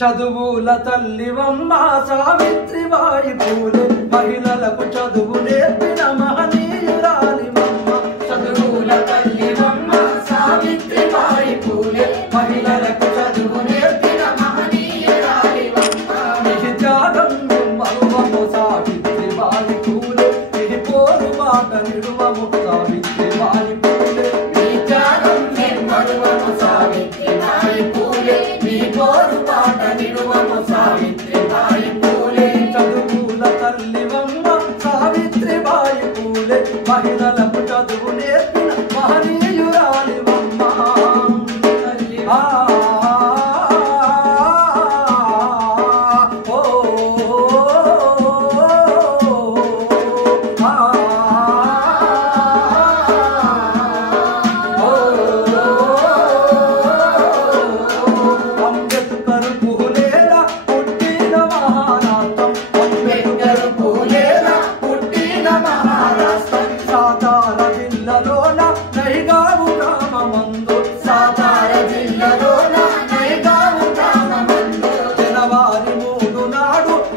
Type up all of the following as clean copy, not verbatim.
చదువుల తల్లివమ్మ సావిత్రిబాయి పూలే మహిళలకు చదువు నేర్పిన మహనీయురాలివమ్మ. చదువుల తల్లివమ్మ సావిత్రిబాయి పూలే మహిళలకు చదువు నేర్పిన మహనీయురాలివమ్మ. ఇది త్యాగం మరువము సావిత్రిబాయి పూలే, ఇది పోరుబాట నిడువము సావిత్రిబాయి పూలే. ఈ త్యాగం మరువము సావిత్రిబాయి పూలే, ఈ పోరుబాట నిడువము సావిత్రిబాయి పూలే. చదువుల తల్లివమ్మ సావిత్రిబాయి పూలే మహిళలకు చదువు నేర్పిన మహనీయురాలివమ్మ.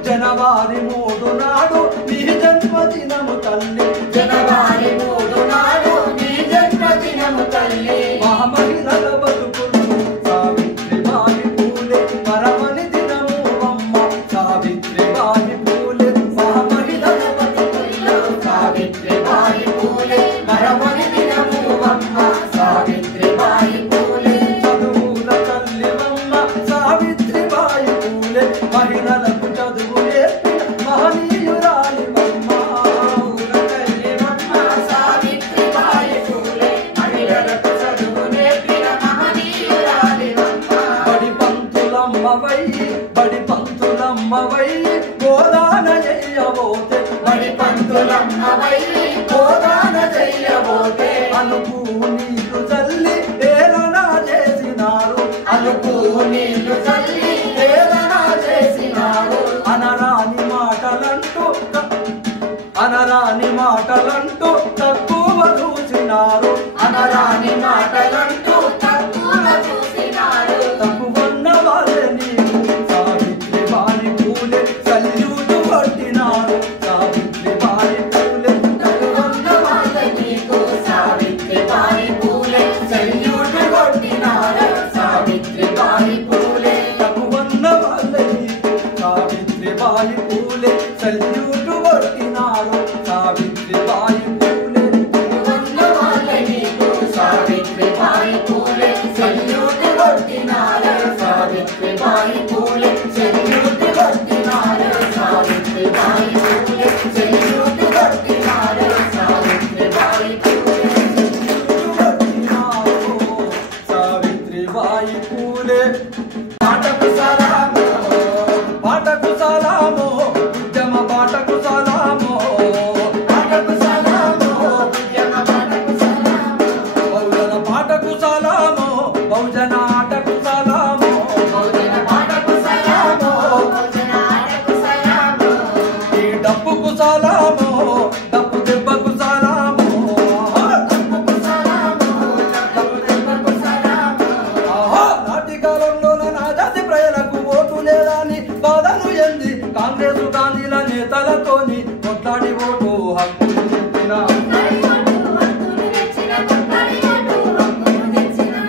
జనవరి 3 నాడు నీ జన్మదినము తల్లి, జనవరి 3 నాడు నీ జన్మదినము తల్లి. మహిళల బతుకులు సావిత్రిబాయి పూలే మరమని దినము అమ్మ సావిత్రిబాయి పూలే. మహిళల బతుకుల్లో సావిత్రిబాయి పూలే మరమని దినము అమ్మ సావిత్రిబాయి పూలే. చదువుల తల్లివమ్మ సావిత్రిబాయి పూలే మహిళలకు చదువు మహనీయురాలివమ్మ. తల్లివమ్మ సావిత్రిబాయి పూలే మహిళలకు చదువు నేర్పిన మహనీయురాలివమ్మ. బడి పంతులమ్మవై గోదాన చెయ్యబోతే, బడి పంతులమ్మవై గోదాన చెయ్యబోతే. అలుపు నీళ్లు చల్లి ఏలనా చేసినారు, అలుపు నీళ్లు చల్లి ఏలనా చేసినారు. అనరాని మాటలంటూ తక్కువ చూసినారు, అనరాని మాటలంటూ తక్కువ చూసినారు. తక్కువన్న వాళ్ళే నీకు సావిత్రిబాయి పూలే సల్యూటు కొట్టినారు. సావిత్రిబాయి పూలే తక్కువన్న వాళ్ళ నీకు సావిత్రిబాయి పూలే సల్యూటు కొట్టినారు. సావిత్రిబాయి పూలే తక్కువన్న వాళ్ళే నీకు సావిత్రిబాయి పూలే సల్యూటు కొట్టినారు. సావిత్రిబాయి పూలే తక్కువన్న వాళ్ళ నీకు సావిత్రిబాయి పూలే సల్యూటు కొట్టినారు. సావిత్రిబాయి పూలే సల్యూటు కొట్టినారు. సావిత్రిబాయి పూలే సల్యూటు కొట్టినారు. సావిత్రిబాయి పూలే సావిత్రిబాయి పూలే. పాటకు సలాము పాటకు సలాము ఉద్యమ పాటకు సలాము, పాటకు సలాము ఉద్యమ పాటకు సలాము. బహుజన పాటకు సలాము బహుజన ఆటకు సలాము, బహుజన పాటకు సలాము బహుజన ఆటకు సలాము. ఈ డప్పుకు సలాము డప్పు దెబ్బకు సలాము. డప్పుకు సలాము డప్పు దెబ్బకు సలాము. నాటి కాలంలోన నా జాతి ప్రజలకు ఓటు లేదని బాధను ఎంది కాంగ్రెసు గాంధీల నేతలతోని కొట్లాడి ఓటు హక్కులు చెప్పిన.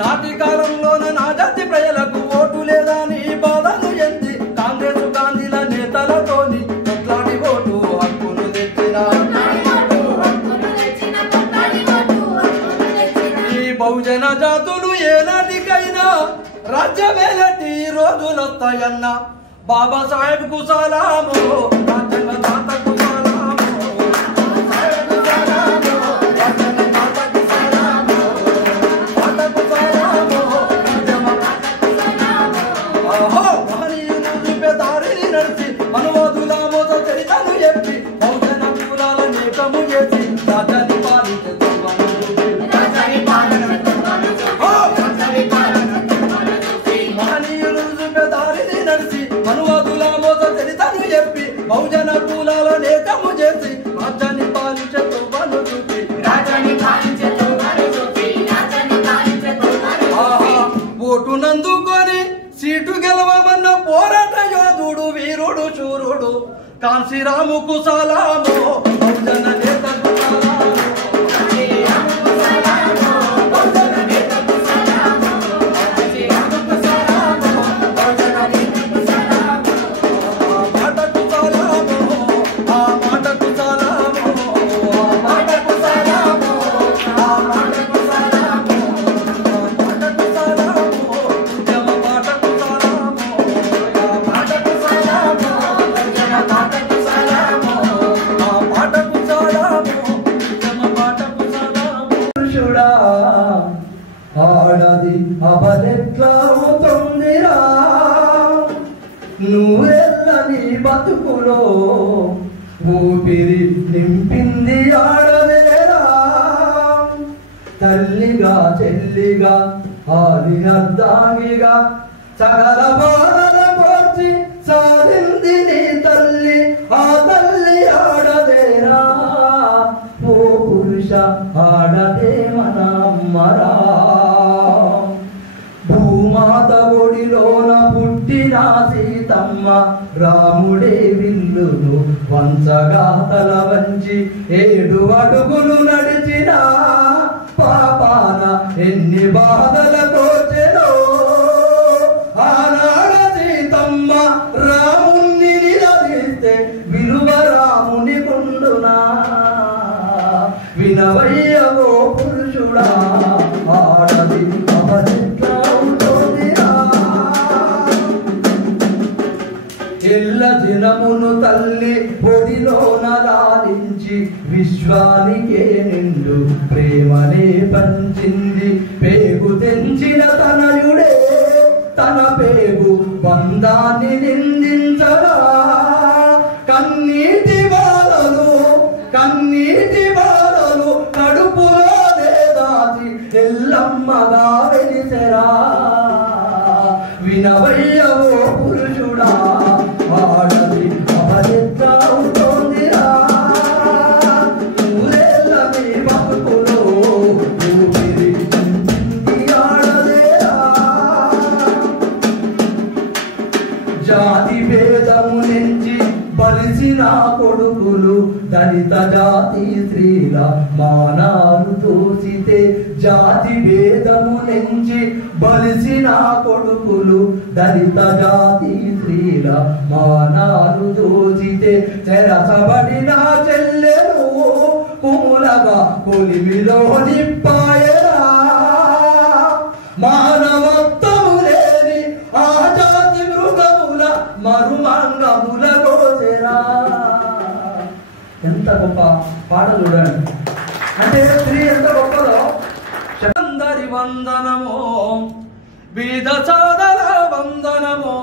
నాటి కాలంలోన నా జాతి ప్రజలకు ఓటు లేదని బాధను ఎంది కాంగ్రెసు గాంధీల నేతలతోని కొట్లాడి ఓటు హక్కులు తెచ్చిన. ఈ బహుజన జాతులు ఏనాటికైనా రాజ్యమేలటి రోజులొస్తాయన్న బాబాసాహెబ్ కు సలాము రాజ్యాంగ దాతకు సలాము. బాబాసాహెబ్ కు సలాము, రాజ్యాంగ దాతకు సలాము. దాతకు సలాము, ఉద్యమ దాతకు సలాము. మహనీయులు చూపే దారిని నడిచి అనువాదుల మోత చరితను చెప్పి బహుజన కులాల నేకము చేసి రాజ్యాన్ని పాలించే రాజాని పాలన రాజాని పాలన మహనీయులు చూపే దారిని నడిచి అనువాదుల మోత చరితను చెప్పి బహుజన కులాల శూరుడు కాంశీరాముకు సలాము బహుజన నేతకు సలాము ఆడది అవలెట్లవుతుందిరా నువ్వెల్లని బతుకులో ఊపిరి నింపింది ఆడలేరా తల్లిగా చెల్లిగా ఆదినర్దాంగిగా సకల బాధల కోర్చి సాధింది నీ తల్లి ఆ తల్లి ఆడలేరా ఓ పురుష ఆడదే మన అమ్మరా భూమాత ఒడిలోన పుట్టిన సీతమ్మ రాముడే విల్లును వంచగా తల వంచి 7 అడుగులు నడిచిన పాపాన ఎన్ని బాధల కోచెనో ఆనాడ సీతమ్మ రాముణ్ణి నిలదీస్తే విలువ రాముని గుండునా వినవయ్యవో పురుషుడా ఆడది అవలెట్లా ఉంటుందిరా ఎల్ల దినమును తల్లి పొడిలోన లాలించి విశ్వానికే నిండు ప్రేమనే పంచింది పేగు తెంచిన తనయుడే తన పేగు బంధాన్ని నిందించగా కన్నీటి బాధలు కడుపులో దాచి ఎల్లమ్మగా వెలిసెరా వినవయ్యవో పురుషుడా ఆడది అవలెట్లా ఉంటుందిరా ఊరెల్ల మీ బతుకులో ఊపిరి నింపింది ఆడలేరా జాతి భేదము నుంచి బలిసిన కొడుకులు దళిత జాతి స్త్రీల మానాలు దోసితే జాతి భేదము నుంచి బలిసిన కొడుకులు దళిత జాతి స్త్రీల మానాలు దోసితే చెరసబడిన చెల్లెలు కుములగా కొలిమిలో నిప్పాయరా మానవత్వము లేని ఆ జాతి మృగముల మరుమాంగముల గోచెరా ఎంత గొప్ప పాట చూడండి అంటే స్త్రీ ఎంత గొప్పదో అందరి వందనమో బీద సాదల వందనమో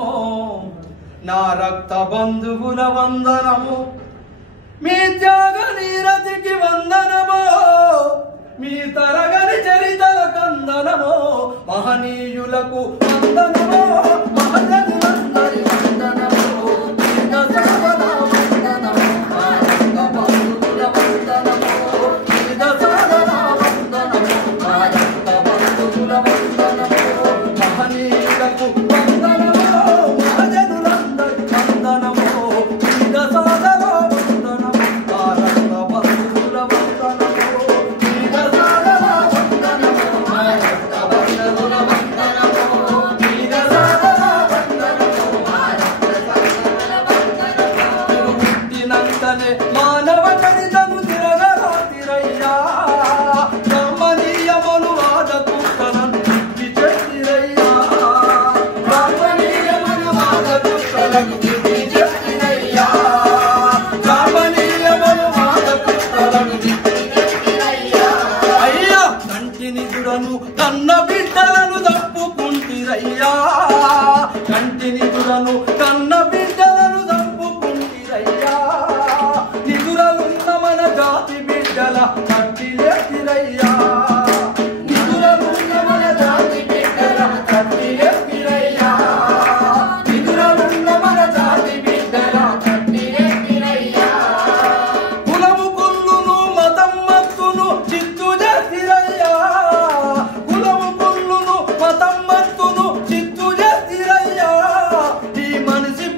నా రక్త బంధువుల వందనము మీ త్యాగ నీరతికి వందనమో మీ తరగని చరితల కందనమో మహనీయులకు వందనమో మహజనులందరి వందనమో బీద సాదల వందనమో మానవ చరితను తిరగరాతిరయ్యా రమణీయములు వాదకులను విజయతిరయ్యా రమణీయములు వాదకులను విజయతిరయ్యా రమణీయములు వాదకులను విజయతిరయ్యా అయ్యా కంటి నిదురను కన్న బిడ్డలను తప్పుకుంటిరయ్యా కంటి నిదురను కన్న బిడ్డలను తప్పుకుంటిరయ్యా నిదురలున్న మన జాతి బిడ్డల కట్టిలేతిరయ్యా నిదురలున్న మన జాతి బిడ్డల కట్టిలేతిరయ్యా నిదురలున్న మన జాతి బిడ్డల కట్టిలేతిరయ్యా కులము కుల్లును మతం మత్తును చిత్తు చేతిరయ్యా కులము కుల్లును మతం మత్తును చిత్తు చేతిరయ్యా ఈ మనిషి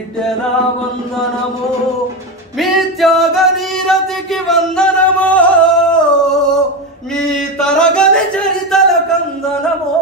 బిడ్డలా వందనము మీ త్యాగ నీరతికి వందనము మీ తరగని చరితల కందనము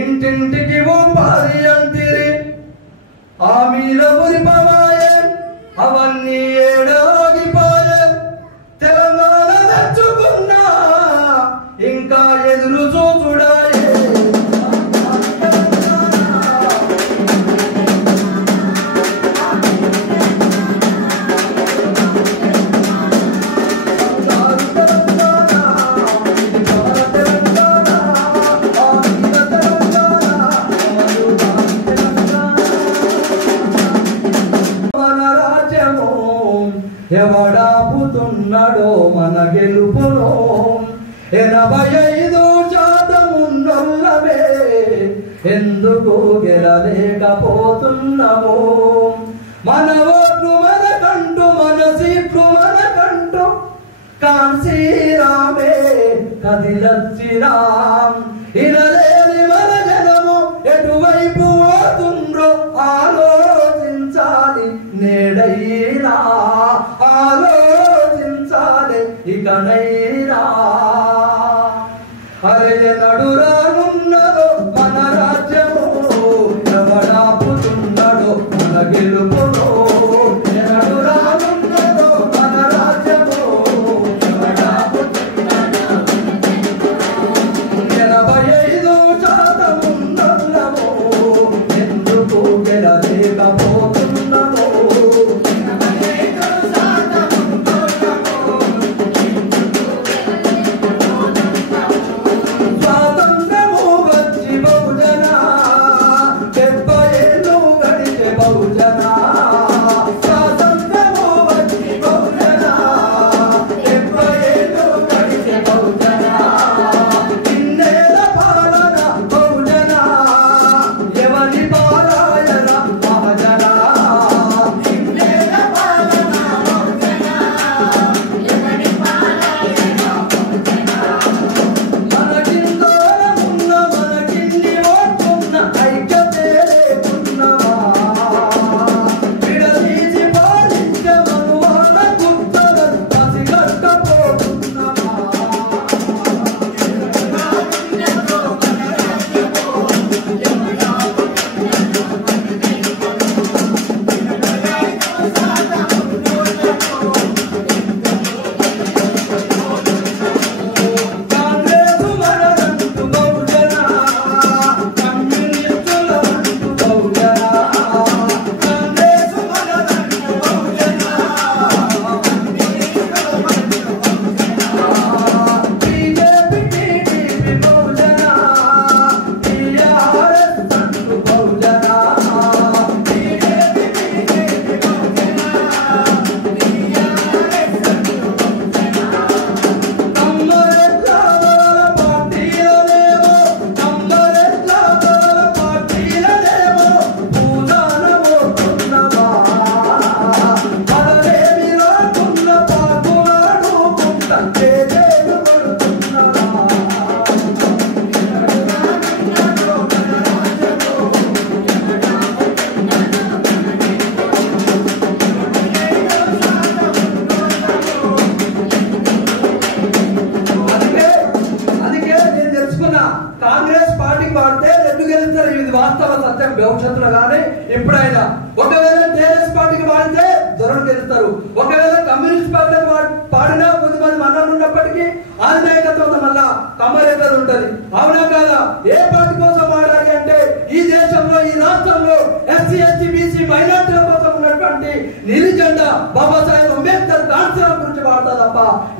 ఇంటింటికి ఉపాధి అంటిరి హామీల ఉరిపమాయే అవన్నీ ఏడాగిపోయే తెలంగాణ తెచ్చుకున్నా ఇంకా ఎదురు చూచుడాయే ఎవడాపుతున్నాడో మన గెలుపును 85% ఉన్నల్లవే ఎందుకు గెలలేకపోతున్నాము మన ఓట్లు మనకంటూ మన సీట్లు మనకంటూ కాంశీరామే కదిలచ్చిరాం ఇనలేని మన జనము ఎటువైపు పోతుండ్రో ఆలోచించాలి నేడైనా ఆలోచించాలి ఇకనైనా అరే నడురానున్నదో మన రాజ్యము ఎవడాపుతున్నాడో మన గెలుపును నడురానున్నదో మన రాజ్యము ఎవడాపుతున్నాడో 85% ఉన్నల్లము ఎందుకు గెలలేకపోతున్నాము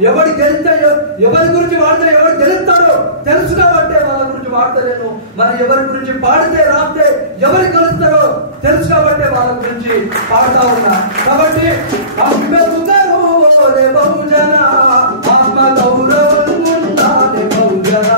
ఎవరి గెలిస్తే ఎవరి గురించి వాడితే ఎవరు గెలుస్తారో తెలుసు కాబట్టి వాళ్ళ గురించి వాడతలేను. మరి ఎవరి గురించి పాడితే రాస్తే ఎవరు గెలుస్తారో తెలుసు కాబట్టి వాళ్ళ గురించి పాడుతా ఉన్నా. కాబట్టి అంబేద్కర్ బహుజన ఆత్మ గౌరవం ఉండాలి బహుజన.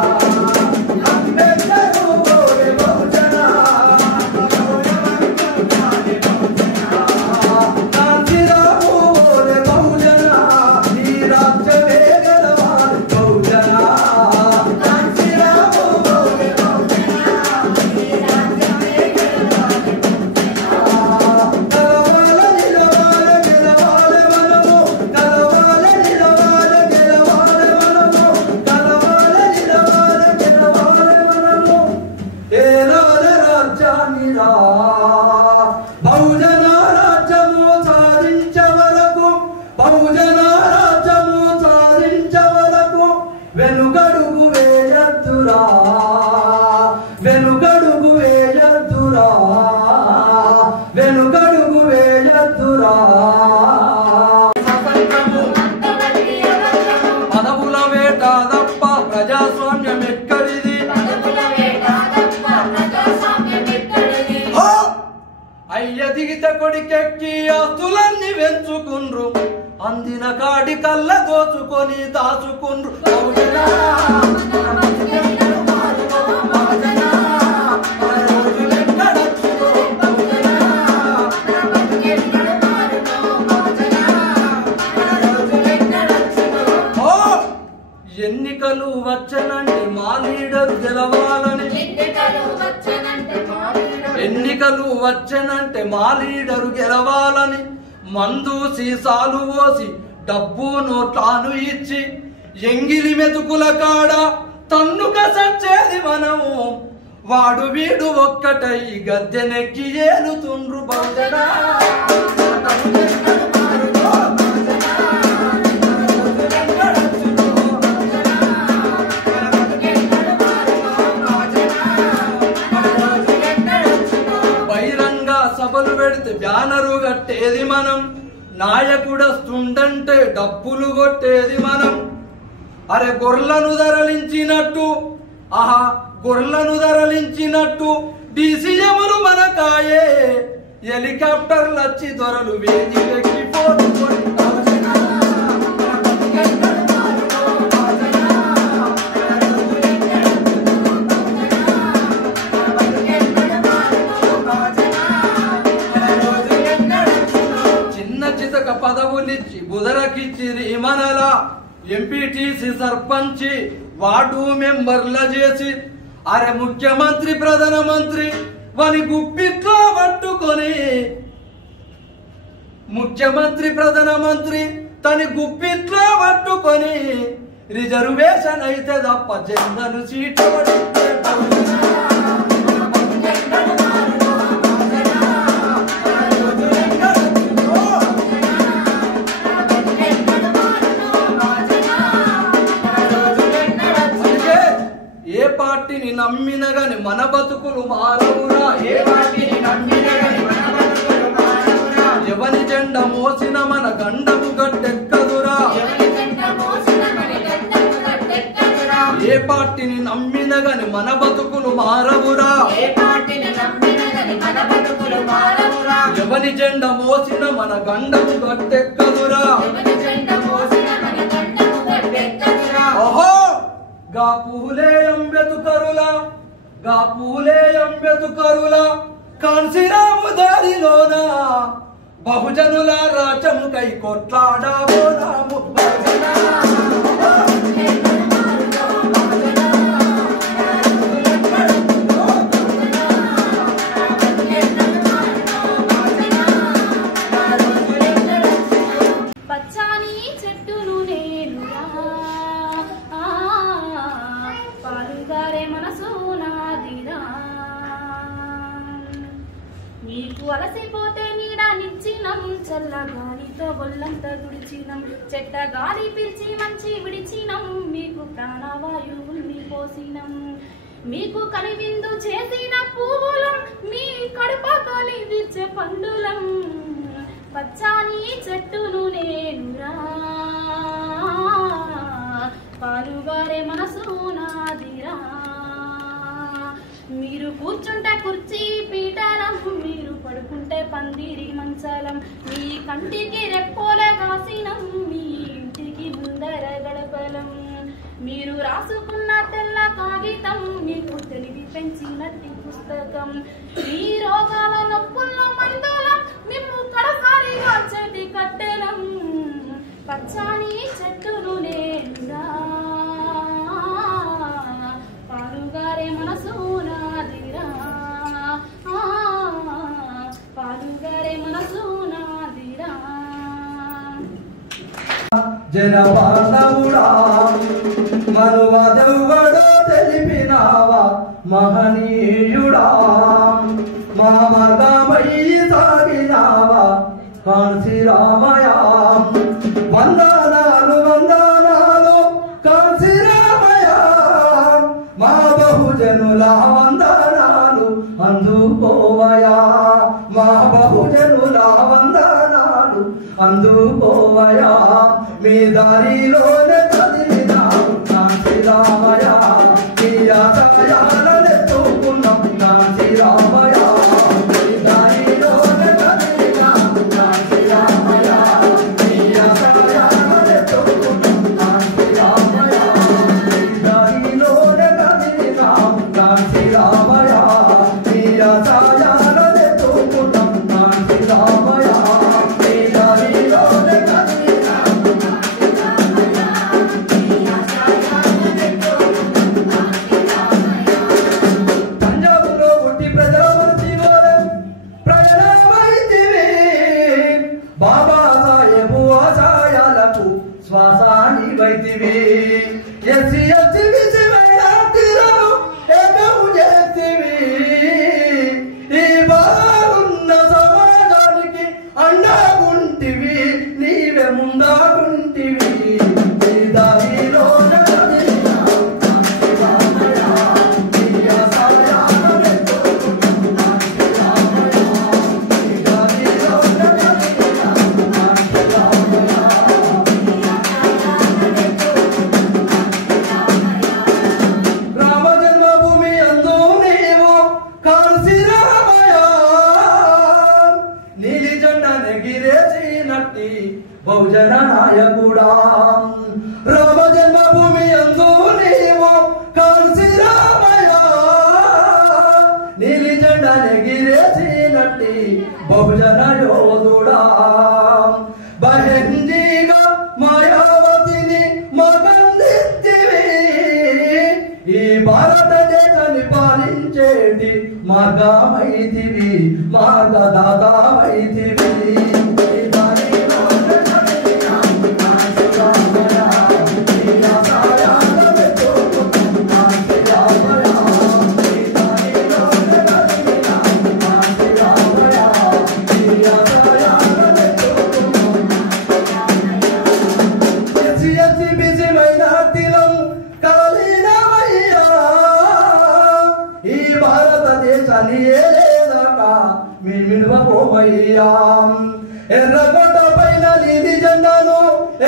బహుజన రాజ్యము సాధించే వరకు బహుజన రాజ్యము సాధించే వరకు వెనుకడుగు వేయద్దురా వెనుకడుగు వేయద్దురా వెనుకడుగు వేయద్దురా. పదవుల వేట తప్ప ప్రజాస్వామ్యం ఎక్కడిది? అయ్య దిగిత కొడికెక్కి ఆస్తులన్నీ వెంచుకుండ్రు, అందిన కాడి కళ్ళ దోచుకొని దాచుకుండ్రు. ఎన్నికలు వచ్చనంటే మా లీడర్ గెలవాలని, ఎన్నికలు వచ్చనంటే మా లీడరు గెలవాలని మందు సీసాలు పోసి డబ్బు నోట్లాను ఇచ్చి ఎంగిలి మెతుకుల కాడ తన్నుక సచ్చేది మనము. వాడు వీడు ఒక్కటై గద్దెనెక్కి ఏలుతుండ్రు బహుజన. సభలు పెడితే బ్యానరు కట్టేది మనం, నాయకుడస్తుండంటే డప్పులు కొట్టేది మనం. అరే గొర్రెలను ధరలించినట్టు ఆహా గొర్రెలను ధరలించినట్టు డీసీఎంలు మనకాయే, హెలికాప్టర్లు వచ్చి దొరలు వేది ఎక్కిపోతుంది. పదవులిచ్చి బుదరకిచ్చిరి మనలా ఎంపీటీసీ సర్పంచి వార్డు మెంబర్ల చేసి అరే ముఖ్యమంత్రి ప్రధానమంత్రి వాని గుప్పిట్లో పట్టుకొని, ముఖ్యమంత్రి ప్రధానమంత్రి తని గుప్పిట్లో పట్టుకొని రిజర్వేషన్ అయితే తప్ప జనరల్ సీటు పార్టీని నమ్మిన గాని మన బతుకులు మారవురా, ఏ పార్టీని నమ్మిన గాని మన బతుకులు మారవురా. ఎవని జెండా మోసిన మన గండము గట్టెక్కదురా, ఏ పార్టీని నమ్మిన గాని మన బతుకులు మారవురా, ఏ పార్టీని నమ్మిన గాని మన బతుకులు మారవురా. ఎవని జెండా మోసిన మన గండము గట్టెక్కదురా, ఎవని జెండా మోసిన మన గండము గట్టెక్కదురా. ఓహో గా పూలే అంబేద్కరులా, గా పూలే అంబేద్కరులా కాన్సీరాము దారిలోన బహుజనుల రాజ్యము కై కొట్లాడబోదాము. నీకు అలసిపోతే నీడనిచ్చినం, చల్లగాలితో ఒళ్ళంతా తుడిచినం, చెట్ట గాలి పిలిచి మంచి విడిచినం, మీకు ప్రాణవాయువుల్ని పోసినం, మీకు కనివిందు చేసిన పువ్వులం, మీ కడుపకాలి విచ్చే పండులం, పచ్చాని చెట్టును నేనురా. రాసినం మీ ఇంటికి ముందర గడపలం మీరు రాసుకున్న తెల్ల కాగితం మీకు తెలివి పెంచినట్టి పుస్తకం మీ రోగాల నొప్పుల్లో మందుల మేము కడసారిగా చెట్టి కట్టెలం పచ్చాని చెట్టును నేనుగా పాలుగారే మనసు నాదిరా పాలుగారే మనసు నాదిరా జనబాంధవుడా మనువదెవ్వడో తెలిపినావా మహనీయుడా మా మార్గమై సాగినావా కాంచి రామయ వందనాలు వందనాలు కాంచి రామయ మా బహుజనుల వందనాలు అందుకోవయా మా బహుజనుల వందనాలు అందుకోవయా మీ దారిలోనే కదిలినాం కాంచి రామయ మీ ఆశయాలనెత్తుకున్నాం కాంచి రామయ మీ దారిలోనే కదిలినాం కాంచి రామయ మీ ఆశయాలనెత్తుకున్నాం కాంచి రామయ మీ దారిలోనే కదిలినాం కాంచి రామయ మీ ఆశయాలనెత్తుకున్నాం కాంచి రామయ మీ దారిలోనే కదిలినాం పంజాబులో పుట్టి ప్రజల మనిషివోలే ప్రజలమైతివి బాబా సాహెబు ఆశయాలకు శ్వాసాని వైతివి ఎస్సీ ఎస్టీ బీసీ మైనారిటీలను ఏకము చేతివి ఈ బాగున్న సమాజానికి అండగుంటివి నీవే ముందాగుంటివి ఈ దారిలోనే కదిలినాం కాంచి రామయ మీ ఆశయాలనెత్తుకున్నాం కాంచి రామయ మీ దారిలోనే కదిలినాం కాంచి రామయ రామ జన్మభూమి అందు నీవు కాంచి రామయ నీలి జెండా నెగిరేసినట్టి బహుజన నాయకుడా రామ జన్మభూమి అందు నీవు కాంచి రామయ నీలి జెండా నెగిరేసినట్టి బహుజన యోధుడా బహింజీగా మాయావతిని మగందిత్తివి ఈ భారతదేశాన్ని పాలించేటి మార్గమైతివి మార్గదాతమైతివి ఈ దారిలోనే కదిలినాం కాంచి రామయ మీ ఆశయాలనెత్తుకున్నాం కాంచి రామయ ఈ దారిలోనే కదిలినాం కాంచి రామయ మీ ఆశయాలనెత్తుకున్నాం ఎస్సీ ఎస్టీ బీసీ మైనారిటీలం కాలినమయ్యా ఈ భారతదేశాన్ని ఏలేదాకా మీ మిడవపోమయ్యా ఎర్రగొండ పైన నీలి జెండాను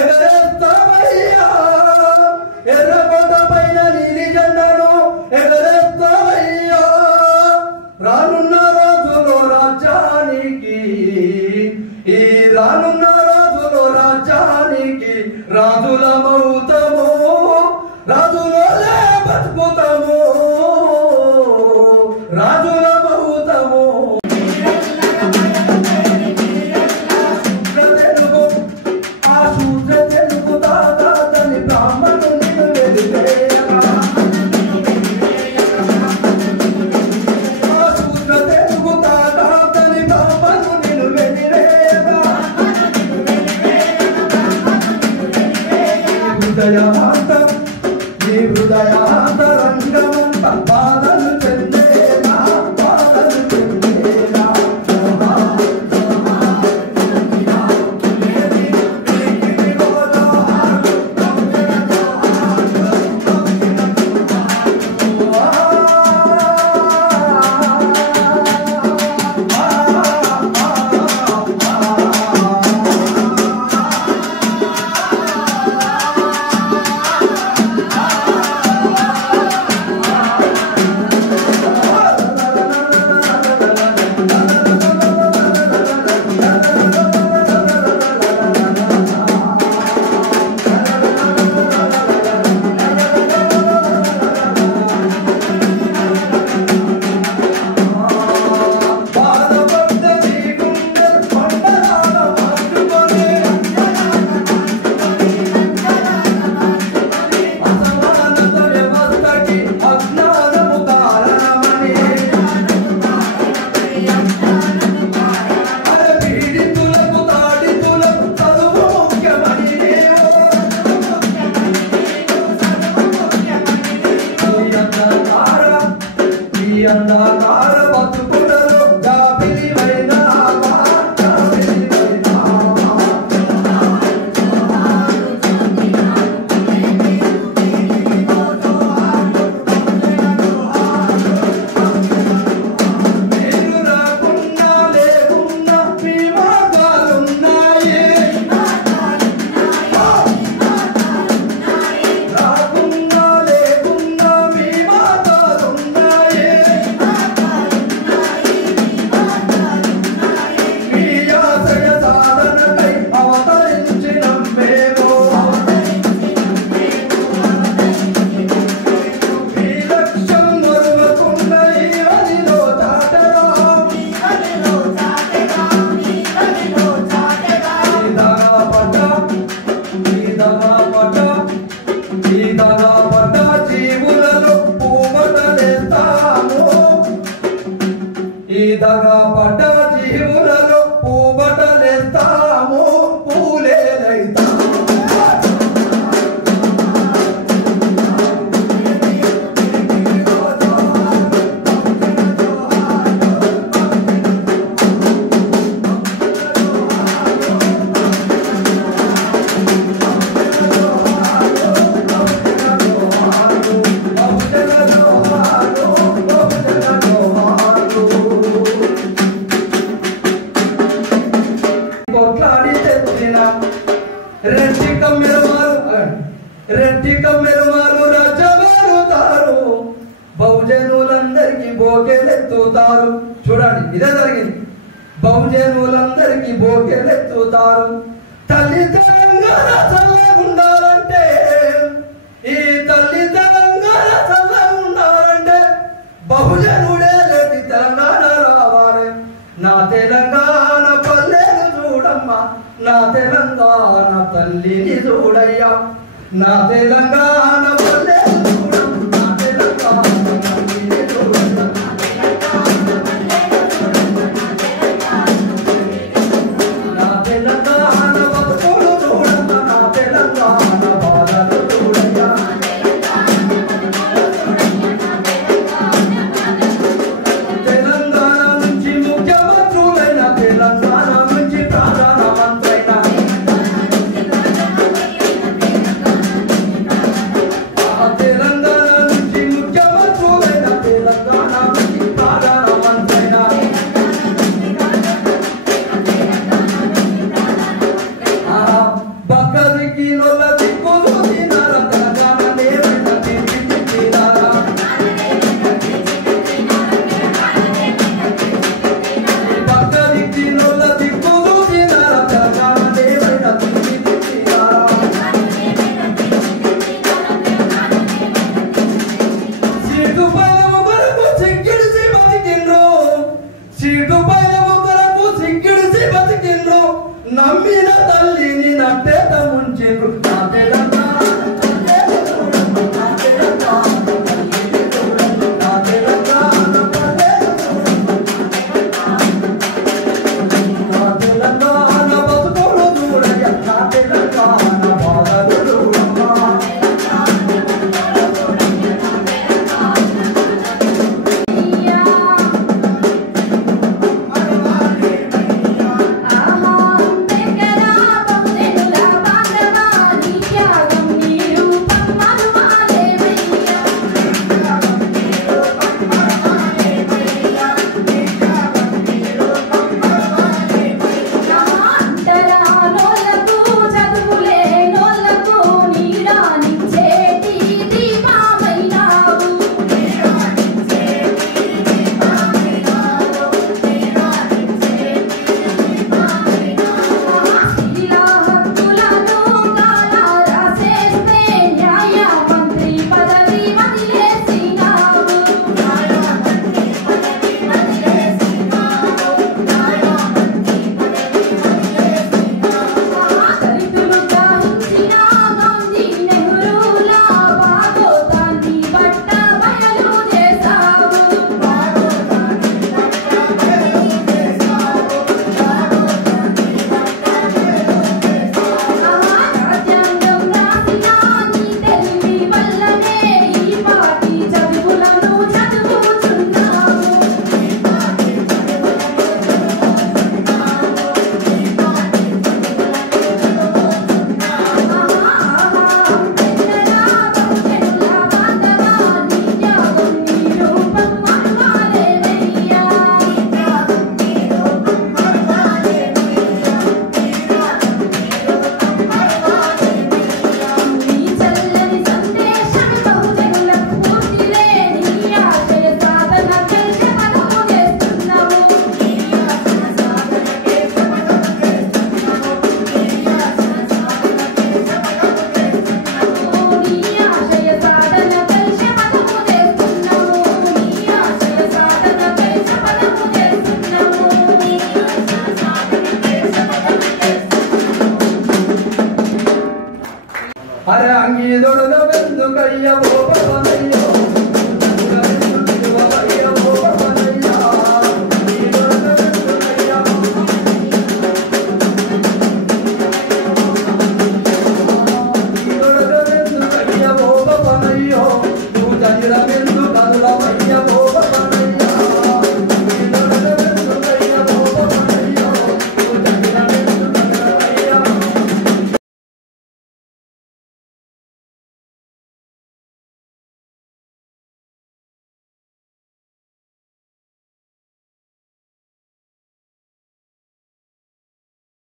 ఎగరేస్తామయ్యా ఎర్రగొండ పైన నీలి జెండాను ఎగరేస్తామయ్యా రానున్న రోజులో రాజ్యానికి ఈ రానున్న రోజులో రాజ్యానికి రాజులమవుతాము రాజులోనే బతుకుతాము రాజులమవుతాము తెలుగు ఆ శూద్ర తెలుగు దాదాతని బ్రాహ్మణుని వెలివేయగా ఆ శూద్ర తెలుగు దాదాతని బ్రాహ్మణుని వెలివేయగా హృదయాత నీ హృదయాంతరంగమంత బాధలు చెందేనా బాధలు చెందేనా రెడ్డి కమ్మెరుమారు రాజ్యమారుతారు, బహుజనులందరికీ బోకెలెత్తుతారు. చూడండి, ఇదే జరిగింది. బహుజనులందరికీ బోకెలెత్తుతారు. తల్లి తెలంగాణ చల్లగుండాలంటే, ఈ తల్లి తెలంగాణ చల్లగుండాలంటే బహుజనుడే లేని తెలంగాణ రావాలి. నా తెలంగాణ పల్లెను చూడమ్మా, నా తెలంగాణ తల్లిని చూడయ్యా, నా తెలంగాణ పల్లెను చూడమ్మా, నా తెలంగాణ తల్లిని చూడయ్యా. నా తెలంగాణ బతుకులు చూడమ్మా, నా తెలంగాణ బాధలు చూడయ్యా. తెలంగాణ నుంచి ముఖ్యమంత్రులైన, తెలంగాణ నుంచి ప్రధానమంత్రైన, తెలంగాణ నుంచి ముఖ్యమంత్రులైన, తెలంగాణ నుంచి ప్రధానమంత్రైన, బక్కదికి నొల్ల దిక్కులు తినారా, తెలంగాణ నేరైనా తిరిగి తినారా. బక్కదికి నొల్ల దిక్కులు తినారా, తెలంగాణ నేరైనా తిరిగి తినారా. సీటు పైన ఒకరకు సిగ్గిడిసి బతికిండ్రు, సీటు పైన ఒకరకు సిగ్గిడిసి బతికిండ్రు, నమ్మిన తల్లిని నట్టేట ముంచిండ్రు. నా తెలంగాణ పల్లెను చూడమ్మా, నా తెలంగాణ తల్లిని చూడమ్మా, నా తెలంగాణ పల్లెను చూడమ్మా, నా తెలంగాణ బతుకులు చూడయ్యా, నా తెలంగాణ బాధలు చూడమ్మా. అరే అంగీదొడగ వెందుకయ్య భోపవన